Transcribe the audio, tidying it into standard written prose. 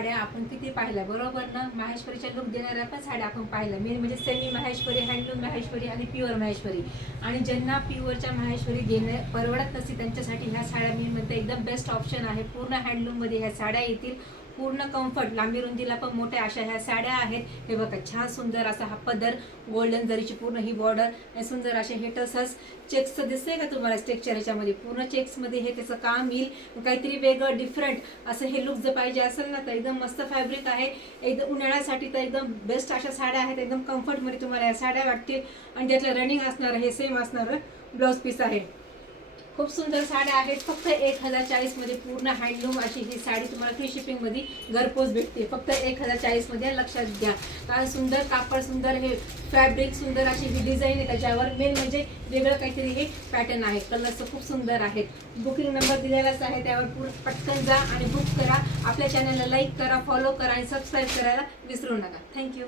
साड्या आपण किती पाहिल्या बरोबर ना. माहेश्वरीच्या लुक देणाऱ्या पण साड्या आपण पाहिल्या. मेन म्हणजे सेमी माहेश्वरी, हँडलूम माहेश्वरी आणि प्युअर माहेश्वरी. आणि ज्यांना प्युअरच्या माहेश्वरी घेणे परवडत नसते त्यांच्यासाठी ह्या साड्या मी म्हणते एकदम बेस्ट ऑप्शन आहे. पूर्ण हँडलूममध्ये ह्या साड्या येतील. पूर्ण कम्फर्ट, लांबी रुंदीला पण मोठ्या अशा ह्या साड्या आहेत. हे बघा छान सुंदर असा हा पदर, गोल्डन जरीची पूर्ण ही बॉर्डर आणि सुंदर असे हे टसस चेक्सचं दिसतंय का तुम्हाला स्ट्रक्चर ह्याच्यामध्ये. पूर्ण चेक्समध्ये हे त्याचं काम येईल. काहीतरी वेगळं डिफरंट असं हे लुक जर पाहिजे असेल ना तर एकदम मस्त फॅब्रिक आहे. एकदम उन्हाळ्यासाठी तर एकदम बेस्ट अशा साड्या आहेत. एकदम कम्फर्टमध्ये तुम्हाला या साड्या वाटतील. आणि त्यातलं रनिंग असणार हे सेम असणार ब्लाउज पीस आहे. खूप सुंदर साड्या आहेत. फक्त 1040 मध्ये पूर्ण हँडलूम अशी ही साडी तुम्हाला फ्री शिपिंग मध्ये घरपोच भेटते. फक्त 1040 मध्ये, लक्षात घ्या. कारण सुंदर कापड, सुंदर हे फॅब्रिक, सुंदर अशी ही डिझाईन आहे त्याच्यावर. मेन म्हणजे वेगळं काहीतरी हे पॅटर्न आहे. कलर्स खूप सुंदर आहेत. बुकिंग नंबर दिलेलाच आहे, त्यावर पटकन जा आणि बुक करा. आपल्या चॅनलला लाईक करा, फॉलो करा आणि सबस्क्राईब करायला विसरू नका. थँक्यू.